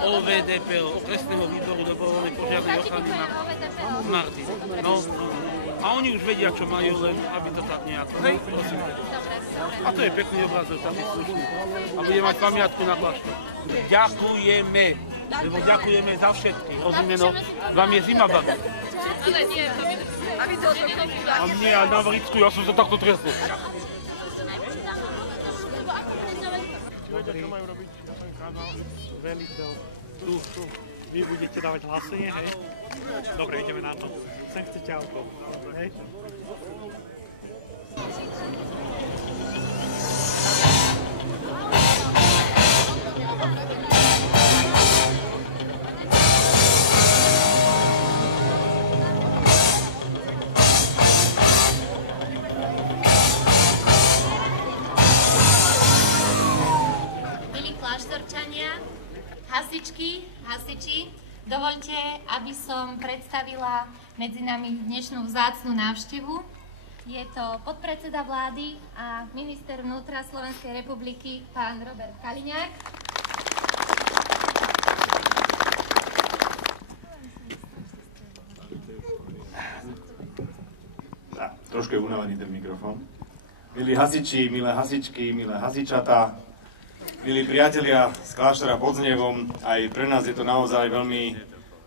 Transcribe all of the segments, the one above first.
OVDP, okresného výboru dobrovoľnej požiarnej ochrany Martin. No, a oni už vedia, čo majú, len aby to tak nejako. Hej, prosím. A to je pekný obrazok, tam je slušný. A bude mať pamiatku na kláštor. Ďakujeme, lebo ďakujeme za všetky. Rozumiem, no, vám je zima, babi. Ale nie, to mi... A vy to a mne, a na Vricku, ja som sa takto tresol. Viete, čo majú robiť na svojom kanále? Veliteľ. Tu. Vy budete dávať hlásenie, hej? Dobre, ideme na to. Sem chcete auto, hej? Hasiči, dovoľte, aby som predstavila medzi nami dnešnú vzácnu návštevu. Je to podpredseda vlády a minister vnútra Slovenskej republiky, pán Robert Kaliňák. Trošku je unavený ten mikrofón. Milí hasiči, milé hasičky, milé hasičatá, milí priatelia z kláštora pod Znevom, aj pre nás je to naozaj veľmi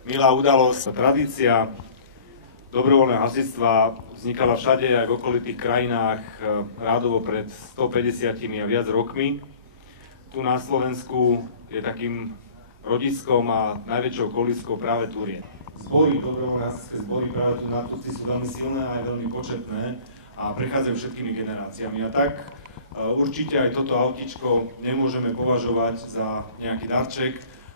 milá udalosť. Tradícia dobrovoľného hasičstva vznikala všade, aj v okolitých krajinách, rádovo pred 150 a viac rokmi. Tu na Slovensku je takým rodiskom a najväčšou kolískou práve Turien. Zbory, dobrovoľné hasičské zbory práve tu na Turci sú veľmi silné a aj veľmi početné a prechádzajú všetkými generáciami. A tak určite aj toto autíčko nemôžeme považovať za nejaký darček,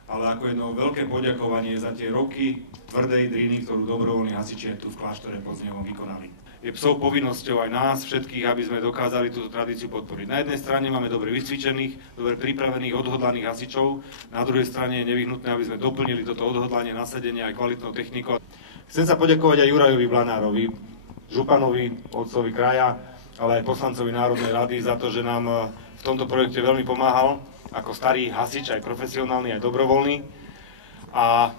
ale ako jedno veľké poďakovanie za tie roky tvrdej driny, ktorú dobrovoľní hasiči tu v kláštore pod Znevom vykonali. Je psou povinnosťou aj nás všetkých, aby sme dokázali túto tradíciu podporiť. Na jednej strane máme dobre vycvičených, dobre pripravených, odhodlaných hasičov, na druhej strane je nevyhnutné, aby sme doplnili toto odhodlanie, nasadenie aj kvalitnou technikou. Chcem sa poďakovať aj Jurajovi Blanárovi, županovi, otcovi kraja, ale aj poslancovi Národnej rady za to, že nám v tomto projekte veľmi pomáhal ako starý hasič, aj profesionálny, aj dobrovoľný. A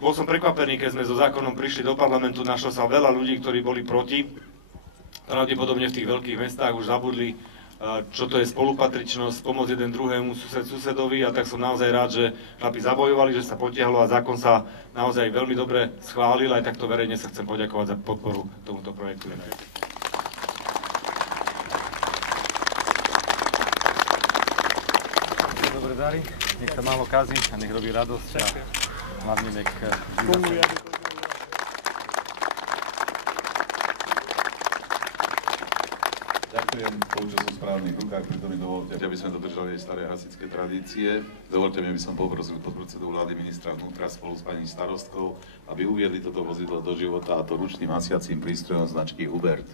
bol som prekvapený, keď sme so zákonom prišli do parlamentu, našlo sa veľa ľudí, ktorí boli proti. Pravdepodobne v tých veľkých mestách už zabudli, čo to je spolupatričnosť, pomoc jeden druhému, sused susedovi, a tak som naozaj rád, že chlapi zabojovali, že sa potiahlo a zákon sa naozaj veľmi dobre schválil. Aj takto verejne sa chcem poďakovať za podporu tomuto projektu. Dobre dary, nech sa málo kazí a nech robí radosť a hlavne nech Ďakujem, poučil som správnych rukách, preto mi dovolte, aby sme dodržali staré hasičské tradície. Dovolte mi, aby som poprosil podpredsedu vlády ministra vnútra spolu s pani starostkou, aby uviedli toto vozidlo do života, a to ručným hasiacím prístrojom značky Hubert.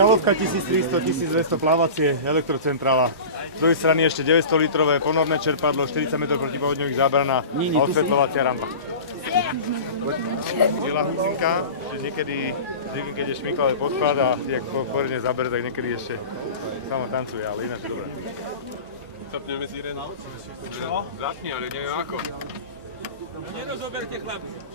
Kalovka 1300-1200 plávacie, elektrocentrála. Z druhej strany ešte 900 litrové ponorné čerpadlo, 40 m protipovodňových zábrana a osvetľovacia rampa. Je lahúcinka, že niekedy, keď je šmiklavé podklad a jak poriadne zabere, tak niekedy ešte sama tancuje, ale ináč dobre. Zapneme si jeden. Čo? Zapni, ale neviem ako. Nerozoberte, chlapci.